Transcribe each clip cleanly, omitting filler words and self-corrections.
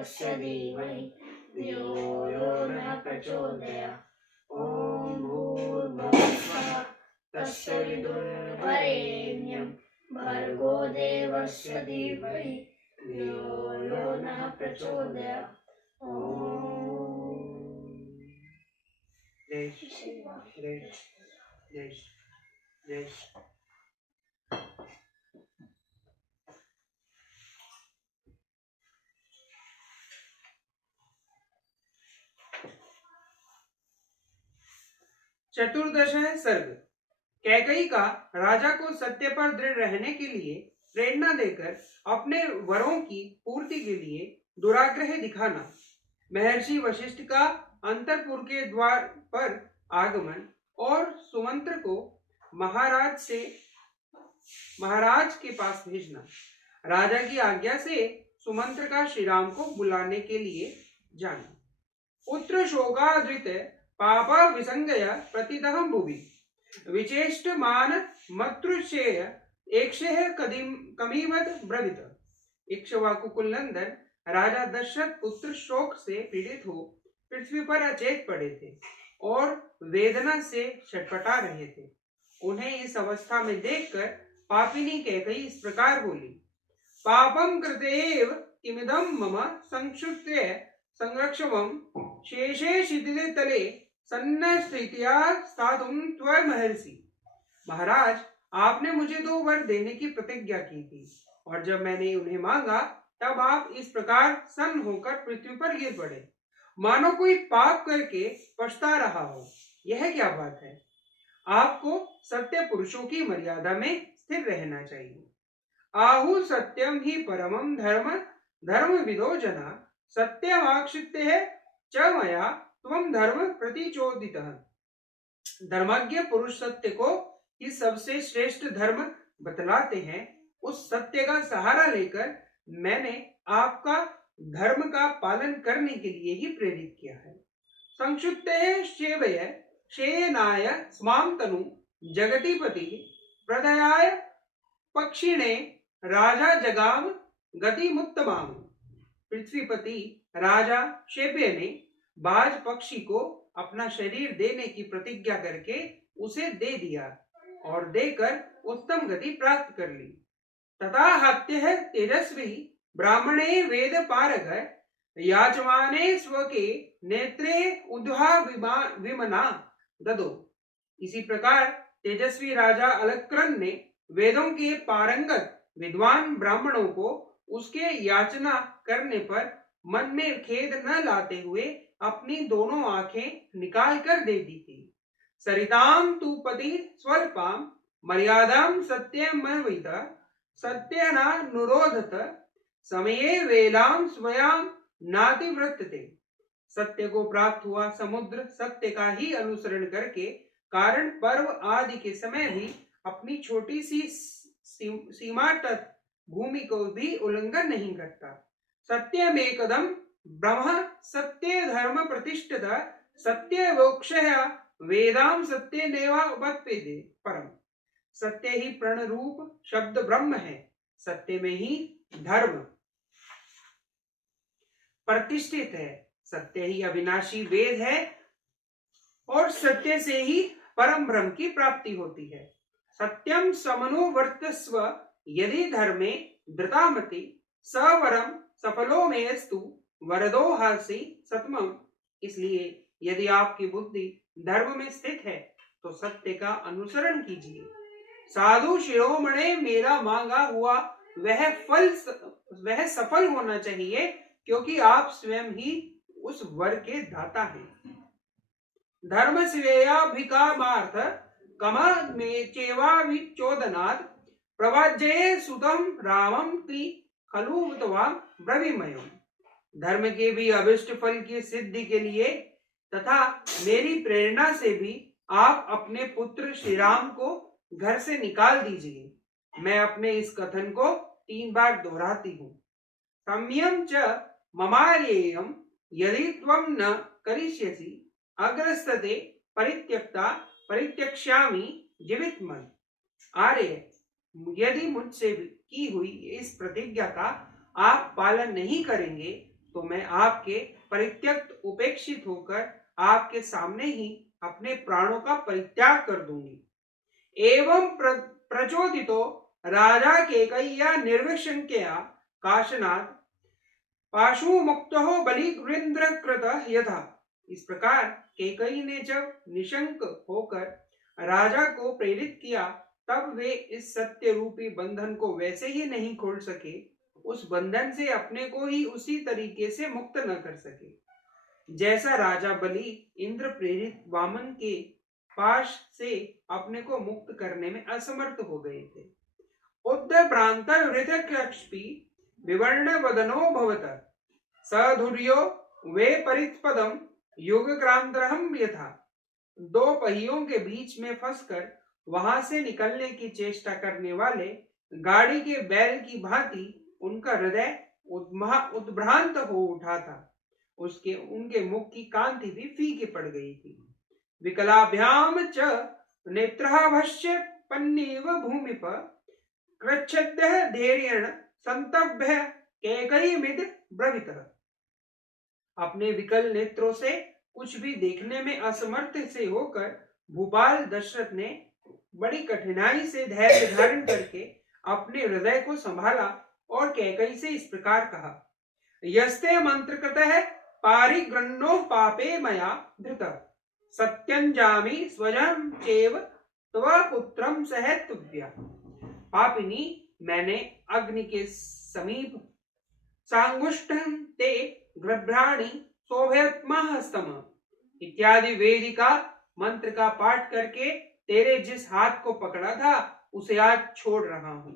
देवस्य धीमहि धियो यो नः प्रचोदयात्। ॐ भूर्भुवस्सुवः तस्य विदुर्वरेण्यं भर्गो देवस्य धीमहि धियो यो नः प्रचोदयात्। जय जय जय जय। चतुर्दश है सर्ग। कैकई का राजा को सत्य पर दृढ़ रहने के लिए प्रेरणा देकर अपने वरों की पूर्ति के लिए दुराग्रह दिखाना। महर्षि वशिष्ठ का अंतरपुर के द्वार पर आगमन और सुमंत्र को महाराज के पास भेजना। राजा की आज्ञा से सुमंत्र का श्रीराम को बुलाने के लिए जाना। पुत्र शोकाधृत पापा विसंगय प्रतिदह भुवि विचेष्ट मान मत्रुषेय एकशेह कमीवत ब्रवित। इक्ष्वाकु कुलनंदन राजा दशरथ पुत्र शोक से पीड़ित हो पृथ्वी पर अचेत पड़े थे और वेदना से छटपटा रहे थे। उन्हें इस अवस्था में देखकर पापिनी कैकई इस प्रकार बोली। पापम कृतेव किमिदं मम संक्षुप्ते संरक्षवं शेषे शिथिले तले सन्नस्थित्या स्थातुं त्वमहर्षि। महाराज, आपने मुझे 2 वर देने की प्रतिज्ञा की थी और जब मैंने उन्हें मांगा तब आप इस प्रकार सन्न होकर पृथ्वी पर गिर पड़े, मानो कोई पाप करके पछता रहा हो। यह क्या बात है? आपको सत्य पुरुषों की मर्यादा में स्थिर रहना चाहिए। आहु सत्यम ही परमं धर्म धर्म विदो जना सत्यमाक्षिप्ते च मया त्वं धर्म प्रतिचोदितः। धर्मज्ञ पुरुष सत्य को ही सबसे श्रेष्ठ धर्म बतलाते हैं। उस सत्य का सहारा लेकर मैंने आपका धर्म का पालन करने के लिए ही प्रेरित किया है। संक्षुप्ते शेवय शेनाय स्माम तनु जगतिपति प्रदयाय पक्षिणे राजा जगाम गति मुत्तमाम। पृथ्वीपति राजा शेप्य ने बाज पक्षी को अपना शरीर देने की प्रतिज्ञा करके उसे दे दिया और देकर उत्तम गति प्राप्त कर ली। तथा हत्य तेजस्वी ब्राह्मणे वेद पारग याचमाने स्वके नेत्रे उद्धा विमना ददो। इसी प्रकार तेजस्वी राजा अलक्रन ने वेदों के पारंगत विद्वान ब्राह्मणों को उसके याचना करने पर मन में खेद न लाते हुए अपनी दोनों आंखें निकाल कर दे दी थी। सरिताम तु पति स्वल्पाम मर्यादाम सत्यमन्वित सत्यना नुरोधत समये वेलाम स्वयं नातिव्रतते। सत्य को प्राप्त हुआ समुद्र सत्य का ही अनुसरण करके कारण पर्व आदि के समय भी अपनी छोटी सी सीमा तक भूमि को भी उल्लंघन नहीं करता। सत्यम एकदम ब्रह्म सत्य धर्म प्रतिष्ठित सत्य वोक्षय वेदाम सत्य नेवावत्पेदे परम। सत्य ही प्रण रूप शब्द ब्रह्म है। सत्य में ही धर्म प्रतिष्ठित है। सत्य ही अविनाशी वेद है और सत्य से ही परम ब्रह्म की प्राप्ति होती है। सत्यम समनुवर्तस्व यदि धर्मे धृतामति सवरम सफलो मेस्तु वरदो हासी सतमम। इसलिए यदि आपकी बुद्धि धर्म में स्थित है तो सत्य का अनुसरण कीजिए। साधु शिरोमणे मेरा मांगा हुआ वह सफल होना चाहिए, क्योंकि आप स्वयं ही उस वर के दाता हैं। धर्म स्वेयाभिकामार्थ कमा में चेवा विचोदनात् प्रवाज्ये सुतम रामम ति खलुतवाम ब्रवीमयम। धर्म के भी अभिष्ट फल की सिद्धि के लिए तथा मेरी प्रेरणा से भी आप अपने पुत्र श्री राम को घर से निकाल दीजिए। मैं अपने इस कथन को 3 बार दोहराती हूँ। सम्यम च ममार्येयम यदि त्वं न करिष्यसि अग्रस्तते परित्यक्ता परित्यक्ष्यामि जीवितमय। आर्य, यदि मुझसे की हुई इस प्रतिज्ञा का आप पालन नहीं करेंगे तो मैं आपके परित्यक्त उपेक्षित होकर आपके सामने ही अपने प्राणों का परित्याग कर दूंगी। एवं प्रचोदितो राजा केकय्या निर्विशंकया काशनाद पाशु मुक्तो बलिगृन्द्र कृत यथा। इस प्रकार केकई ने जब निशंक होकर राजा को प्रेरित किया, तब वे इस सत्य रूपी बंधन को वैसे ही नहीं खोल सके, उस बंधन से अपने को ही उसी तरीके से मुक्त न कर सके जैसा राजा बलि इंद्र प्रेरित वामन के पाश से अपने को मुक्त करने में असमर्थ हो गए थे। उद्भ्रांत हृतकक्षपि विवर्ण वदनो भवत सधुर्यो वे परित्पदम युगक्रांतरहम यथा। दो पहियों के बीच में फंसकर वहां से निकलने की चेष्टा करने वाले गाड़ी के बैल की भांति उनका हृदय उद्भ्रांत हो उठा था। उनके मुख की कांति भी फीकी पड़ गई थी। विकलाभ्याम च नेत्राभस्य पन्नीव भूमिप कृच्छद्य धैर्येण संतभ्य कैकयीमिद ब्रवीतः। अपने विकल नेत्रों से कुछ भी देखने में असमर्थ से होकर भूपाल दशरथ ने बड़ी कठिनाई से धैर्य धारण करके अपने हृदय को संभाला और कैकई से इस प्रकार कहा, यस्ते मंत्रकृतः पारिगृह्णो पापे मया धृत सत्यंजामि स्वजं चैव तव पुत्रं सहेतुभ्या। पापिनी, मैंने अग्नि के समीप सांगुष्ठं ते गृभ्राणि शोभयत्महस्तम इत्यादि वेदिका मंत्र का पाठ करके तेरे जिस हाथ को पकड़ा था उसे आज छोड़ रहा हूं।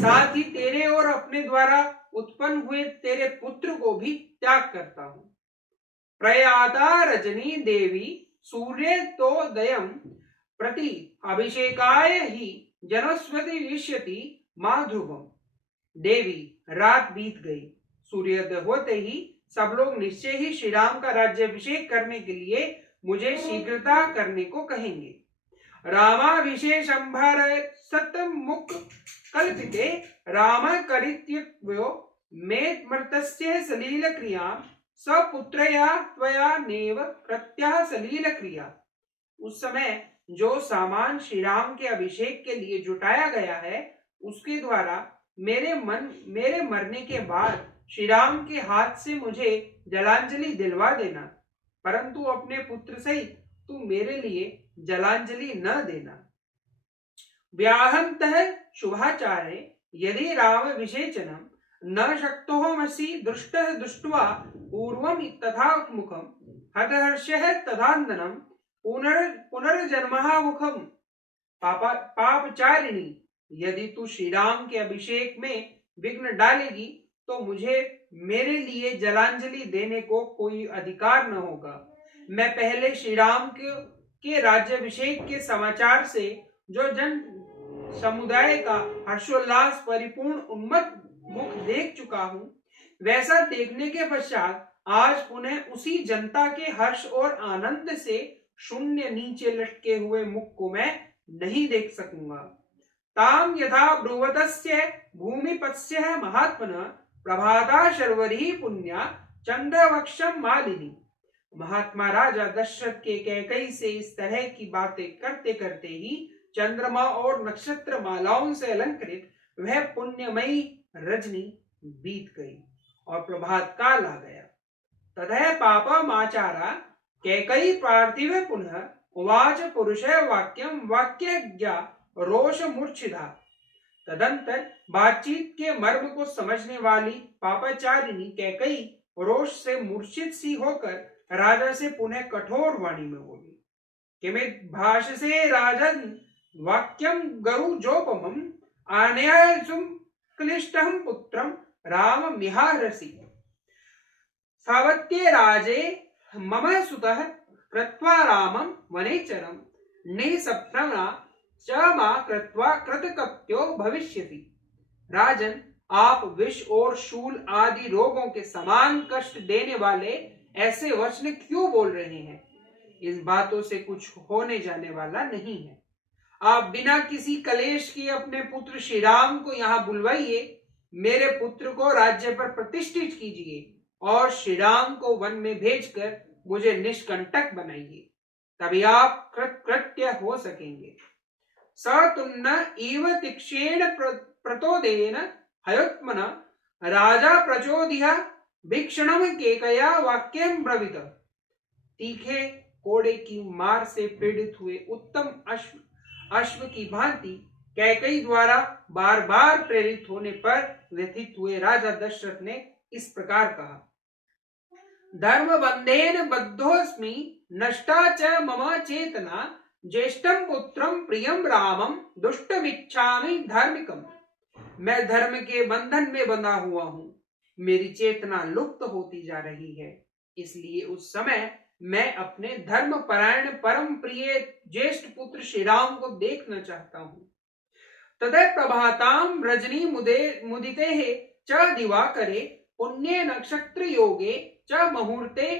साथ ही तेरे और अपने द्वारा उत्पन्न हुए तेरे पुत्र को भी त्याग करता हूं। प्रयाता रजनी देवी सूर्य तो दयम प्रति अभिषेकाय ही जनस्वति विष्यति मां ध्रुवम। देवी, रात बीत गई, सूर्योदय होते ही सब लोग निश्चय ही श्री राम का राज्याभिषेक करने के लिए मुझे शीघ्रता करने को कहेंगे। रामाभिषेकंभर सतमुख कल्पिते राम करित्यव्यो में मर्तस्य सलील क्रिया सपुत्रया त्वया नेव कृत्या सलील क्रिया। उस समय जो सामान श्री राम के अभिषेक के लिए जुटाया गया है, उसके द्वारा मेरे मरने के बाद श्री राम के हाथ से मुझे जलांजलि दिलवा देना, परंतु अपने पुत्र सहित तू मेरे लिए जलांजलि न देना। व्याहंतः शुभाचारे यदि राम विषेचनम न शक्तोहमसि दृष्टः दृष्ट्वा पूर्वम तथा मुखम हतहर्षः तदानंदनम पुनर्जन्मः मुखम। पापचारिणी, यदि तू श्री राम के अभिषेक में विघ्न डालेगी तो मुझे मेरे लिए जलांजलि देने को कोई अधिकार न होगा। मैं पहले श्री राम के राज्याभिषेक के समाचार से जो जन समुदाय का हर्षोल्लास परिपूर्ण उन्मत्त मुख देख चुका हूं, वैसा देखने के पश्चात आज पुनः उसी जनता के हर्ष और आनंद से शून्य नीचे लटके हुए मुख को मैं नहीं देख सकूंगा। ताम यथा ब्रुवतस्य भूमिपस्य महात्मनः प्रभाता शर्वरी पुण्या चंद्रवक्षम मालिनी। महात्मा राजा दशरथ के कैकई से इस तरह की बातें करते करते ही चंद्रमा और नक्षत्र मालाओं से अलंकृत वह पुण्यमयी रजनी बीत गई और प्रभात काल आ गया। ततः पापमाचारा कैकई पार्थिव पुनः उवाच पुरुष वाक्यम वाक्यज्ञा रोष मूर्छिता। तदंतर बातचीत के मर्म को समझने वाली पापाचारिणी कैकई रोष से मूर्छित सी होकर राजा से पुनः कठोर वाणी में बोली, किमित भाषसे राजन वाक्यम गरुजोपमं आनयासुम क्लिष्टं पुत्रम राम मिहारसि। सावत्ये राजे मम सुतः कृत्वा रामं वनेचरं निसप्तना च मा कृत्वा कृतकृत्यो भविष्यति। राजन, आप विष और शूल आदि रोगों के समान कष्ट देने वाले ऐसे वचन क्यों बोल रहे हैं? इस बातों से कुछ होने जाने वाला नहीं है। आप बिना किसी कलेश के अपने पुत्र श्री राम को यहाँ बुलवाइए, मेरे पुत्र को राज्य पर प्रतिष्ठित कीजिए, और श्री राम को वन में भेजकर मुझे निष्कंटक बनाइए, तभी आप कृतकृत्य हो सकेंगे। स तुन्न इव तीक्षेण प्रतोदेन हयोत्मन राजा प्रचोदिया भीक्षणम केकया वाक्यम ब्रवीत। तीखे कोड़े की मार से पीड़ित हुए उत्तम अश्व की भांति कैकई द्वारा बार बार प्रेरित होने पर व्यथित हुए राजा दशरथ ने इस प्रकार कहा, धर्म बंधेन बद्धोस्मि नष्टा च मम चेतना ज्येष्ठम पुत्रम प्रियम रामम दुष्टमिच्छामि धार्मिकम। मैं धर्म के बंधन में बंधा हुआ हूं, मेरी चेतना लुप्त होती जा रही है, इसलिए उस समय मैं अपने धर्म परायण परम प्रिय ज्येष्ठ पुत्र श्री राम को देखना चाहता हूं। तदय प्रभाताम रजनी मुदिते च दिवाकरे पुण्य नक्षत्र योगे च मुहूर्ते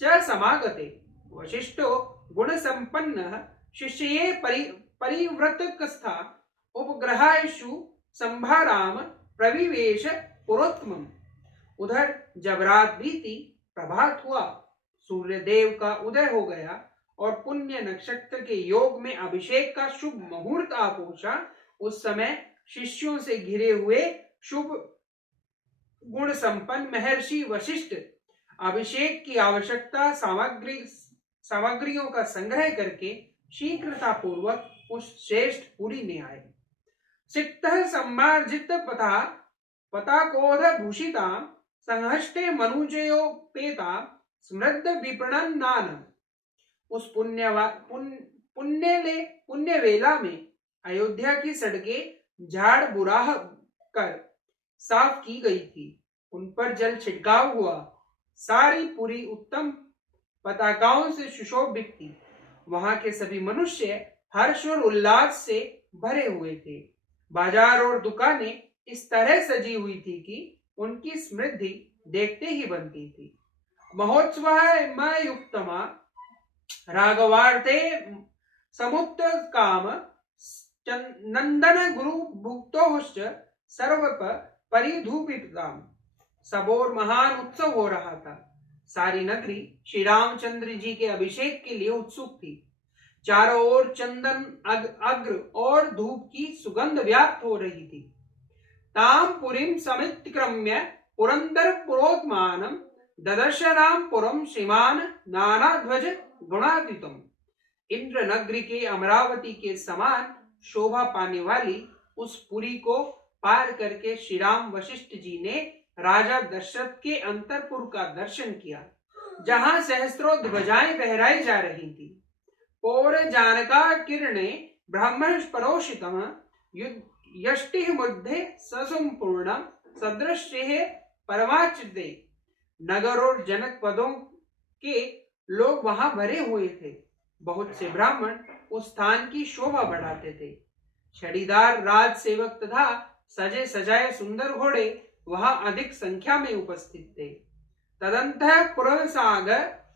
च समागते वशिष्ठो गुण संपन्न शिष्ये परिव्रतकस्था उपग्रहायशु संभाराम प्रविवेश पुरोत्तमम। उधर जब रात बीती, प्रभात हुआ, सूर्य देव का उदय हो गया और पुण्य नक्षत्र के योग में अभिषेक का शुभ मुहूर्त आ पहुंचा। उस समय शिष्यों से घिरे हुए शुभ गुण संपन्न महर्षि वशिष्ठ अभिषेक की आवश्यकता सामग्रियों का संग्रह करके शीघ्रता पूर्वक उस श्रेष्ठ पुरी में आए। सिक्तः सम्मार्जित पताकोध भूषिता संहष्टे मनुजयोपेता समृद्ध विपणन नानम। उस पुण्य वेला में अयोध्या की सड़कें झाड़ बुराह कर साफ की गई थी, उन पर जल छिड़काव हुआ, सारी पुरी उत्तम पताकाओं से सुशोभित थी। वहां के सभी मनुष्य हर्ष और उल्लास से भरे हुए थे। बाजार और दुकानें इस तरह सजी हुई थी कि उनकी समृद्धि देखते ही बनती थी। महोत्सव युक्तमा राघवार्थे समुक्त काम नंदन गुरु भुक्तोश्च सर्वप परिधूपिताम। सबोर महान उत्सव हो रहा था। सारी नगरी श्री रामचंद्र जी के अभिषेक के लिए उत्सुक थी। चारों ओर चंदन अग्र और धूप की सुगंध व्याप्त हो रही थी। ताम पुरीम समितिक्रम्य पुरंदर पुरोत्मानम ददर्श राम पुरम श्रीमान नाना ध्वज गुणातीतम। इंद्र नगरी के अमरावती के समान शोभा पाने वाली उस पुरी को पार करके श्री राम वशिष्ठ जी ने राजा दशरथ के अंतरपुर का दर्शन किया, जहां सहस्त्रों ध्वजाएं फहराई जा रही थी। पौर जानका किरणे ब्राह्मण परोषितम यष्टि मध्य ससंपूर्ण सदृश्य परमाचिते। नगर और जनपदों के लोग वहां भरे हुए थे। बहुत से ब्राह्मण उस स्थान की शोभा बढ़ाते थे। छड़ीदार राज सेवक तथा सजे सजाए सुंदर घोड़े वहां अधिक संख्या में उपस्थित थे। तदंतः पुरसाग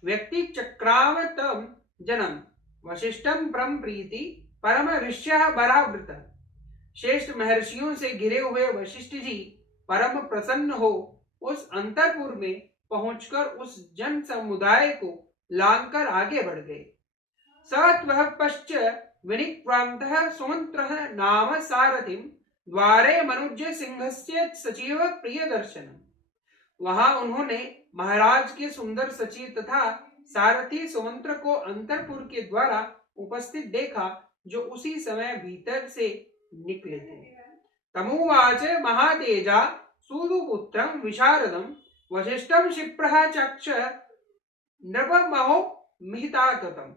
व्यक्ति चक्रावतम जनम वशिष्ठम परम प्रीति परम विषय बरावृत। श्रेष्ठ महर्षियों से घिरे हुए वशिष्ठ जी परम प्रसन्न हो उस अंतरपुर में पहुंचकर उस जन समुदाय को लांघकर आगे बढ़ गए। सत्वः पश्च विनिक्रांतः सुमंत्रः नाम सारथिम द्वारे मनुज्य सिंहस्य सचिव प्रिय दर्शनम। वहां उन्होंने महाराज के सुंदर सचिव तथा सारथी सुमंत्र को अंतरपुर के द्वारा उपस्थित देखा, जो उसी समय भीतर से निकले थे। तमुवाच महातेजा सूदुपुत्रं विशारदं वशिष्ठं क्षिप्रः चक्ष नृपमहो मिहितागतम्।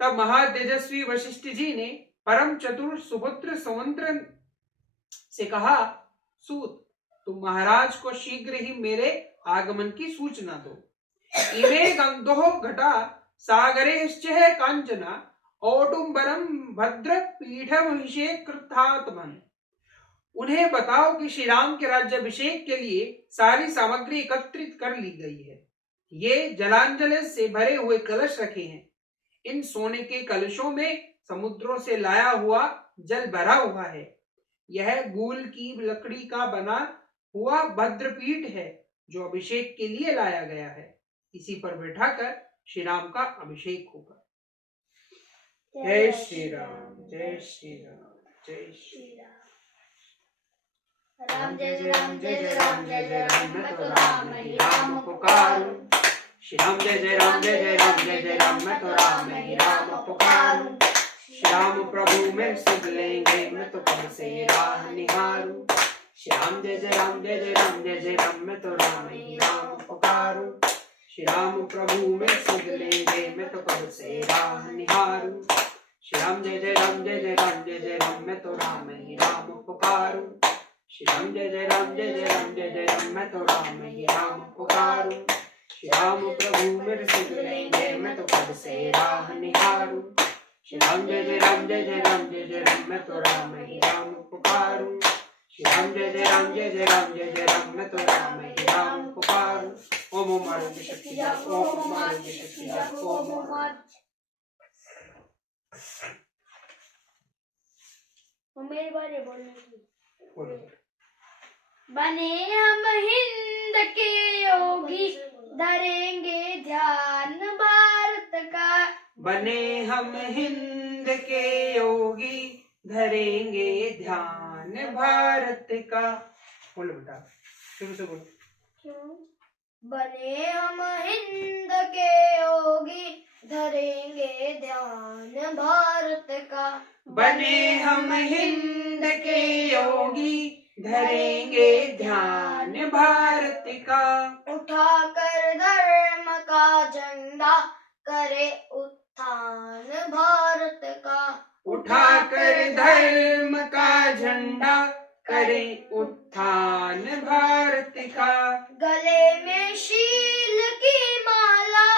तब महातेजस्वी वशिष्ठ जी ने परम चतुर सुपुत्र सुमंत्र से कहा, सूत, तुम महाराज को शीघ्र ही मेरे आगमन की सूचना दो। इमे गंधो घटा सागरेश्चः कांचना औटुंबरम भद्र पीठमभिषेकृतात्मन। उन्हें बताओ कि श्री राम के राज्याभिषेक के लिए सारी सामग्री एकत्रित कर ली गई है। ये जलांजलि से भरे हुए कलश रखे हैं। इन सोने के कलशों में समुद्रों से लाया हुआ जल भरा हुआ है। यह गूल की लकड़ी का बना हुआ भद्रपीठ है जो अभिषेक के लिए लाया गया है, इसी पर बैठाकर श्री राम का अभिषेक होगा। जय श्री राम, जय श्री राम, जय श्री राम। जय जय राम, जय जय राम, जय जय राम, मैं तो राम ही राम पुकारूं। श्री राम जय जय राम, जय जय राम, जय जय राम, मैं तो राम ही राम पुकारूं। श्री राम प्रभु मेरे सुध लेंगे, मैं तो कब से राह निहारूं। श्री राम जय जय राम, जय जय राम, जय जय राम, मैं तो राम ही राम पुकारूं। श्री राम प्रभु मेरे सुध लेंगे, मैं तो कब से राह निहारूं। श्री राम जय जय राम, जय जय राम, जय जय राम, मैं तो राम ही राम पुकारूं। श्री राम जय जय राम, जय जय राम, जय जय राम, मैं तो राम ही राम पुकारूं। श्री राम प्रभु मेरे सुध लेंगे, मैं तो कब से राह निहारूं। श्री राम जय जय राम, जय जय राम, जय जय राम, मैं तो राम ही राम पुकारूं। श्री राम जय जय राम, जय जय राम, जय जय राम, मैं तो राम ही राम पुकारूं। ओम ओम आरोग्य शक्ति जाप, ओम ओम आरोग्य शक्ति जाप, ओम ओम। मेरी बारी बोलने की। बोलो। बने हम हिंद के योगी, धरेंगे ध्यान भारत का। बने हम हिंद के योगी, धरेंगे ध्यान भारत का। बोलो बेटा, शुरू से बोलो। क्यों? बने हम हिंद के योगी, धरेंगे ध्यान भारत का। बने हम हिंद के योगी, धरेंगे ध्यान भारत का। उठाकर धर्म का झंडा, करे उत्थान भारत का। उठाकर धर्म का झंडा, करे उत्थान भारत का। गले में शील की माला,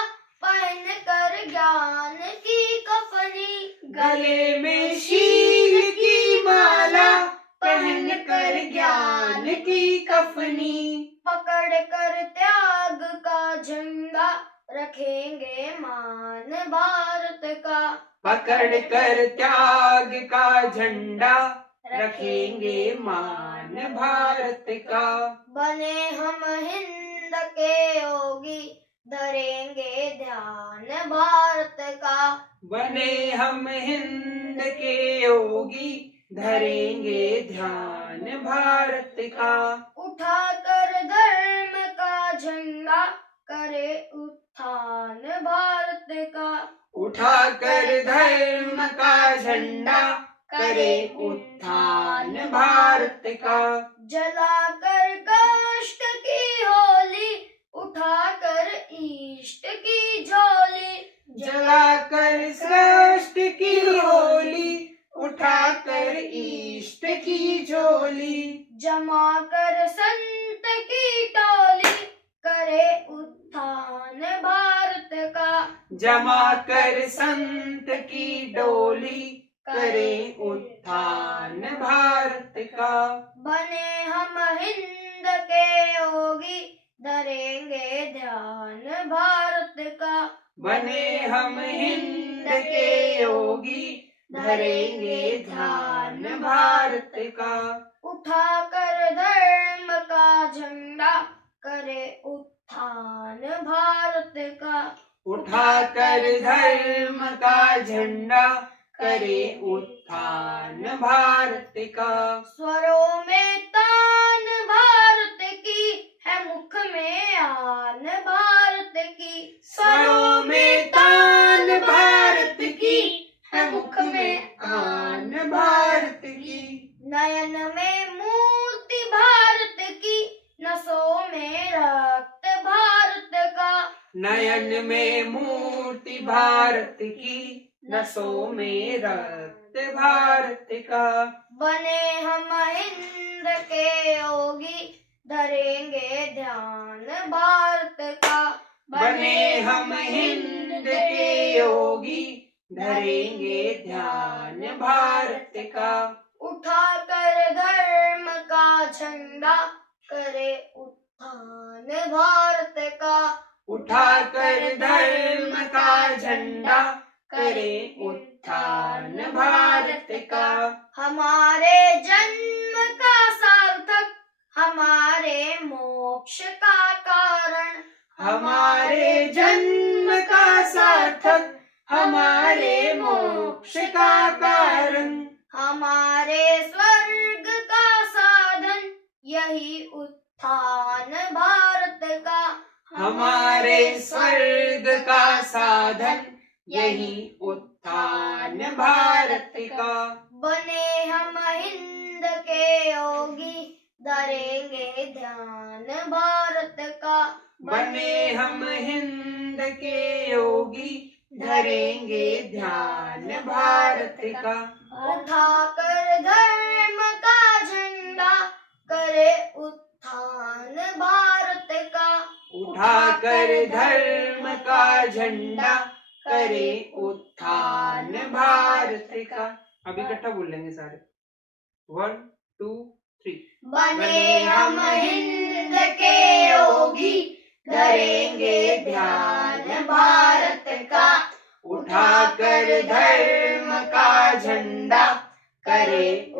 पहन कर ज्ञान की कफनी। गले में शील की माला, पहन कर ज्ञान की कफनी। पकड़ कर त्याग का झंडा, रखेंगे मान भारत का। पकड़ कर त्याग का झंडा, रखेंगे मान भारत का। बने हम हिंद के योगी, धरेंगे ध्यान भारत का। बने हम हिंद के योगी, धरेंगे ध्यान भारत का। उठाकर धर्म का झंडा, करे उत्थान भारत का। उठाकर धर्म का झंडा, करे उत्थान भारत का। जलाकर कष्ट की होली, उठाकर इष्ट की झोली। जलाकर सृष्ट की होली, उठाकर इष्ट की झोली। जमा कर संत की टोली, करे उत्थान भारत का। जमा कर संत की डोली, करे उत्थान भारत का। बने हम हिंद के योगी, धरेंगे ध्यान भारत का। बने हम हिंद के योगी, धरेंगे ध्यान भारत का। उठाकर धर्म का झंडा, करे उत्थान भारत का। उठाकर धर्म का झंडा, करे उत्थान भारत का। स्वरों में तान भारत की, है मुख में आन भारत की। स्वरों में तान भारत की, है मुख में आन भारत की। नयन में मूर्ति भारत की, नसों में रक्त भारत का। नयन में मूर्ति भारत की, नसों में रक्त भारत का। बने हम हिंद के योगी, धरेंगे ध्यान भारत का। बने हम हिंद के योगी, धरेंगे ध्यान भारत का। उठाकर धर्म का झंडा, करे उत्थान भारत का। उठाकर धर्म का झंडा, करे उत्थान भारत का। हमारे जन्म का सार्थक, हमारे मोक्ष का स्वर्ग का साधन, यही उत्थान भारत का। बने हम हिंद के योगी, धरेंगे ध्यान भारत का। बने हम हिंद के योगी, धरेंगे ध्यान भारत का। उठाकर धर्म का झंडा, करे उत्थान भारत का। उठाकर धर्म का झंडा, करे उत्थान भारत का। अब इकट्ठा बोल लेंगे सारे। 1 2 3। बने हम हिंद के योगी, धरेंगे ध्यान भारत का। उठाकर धर्म का झंडा, करे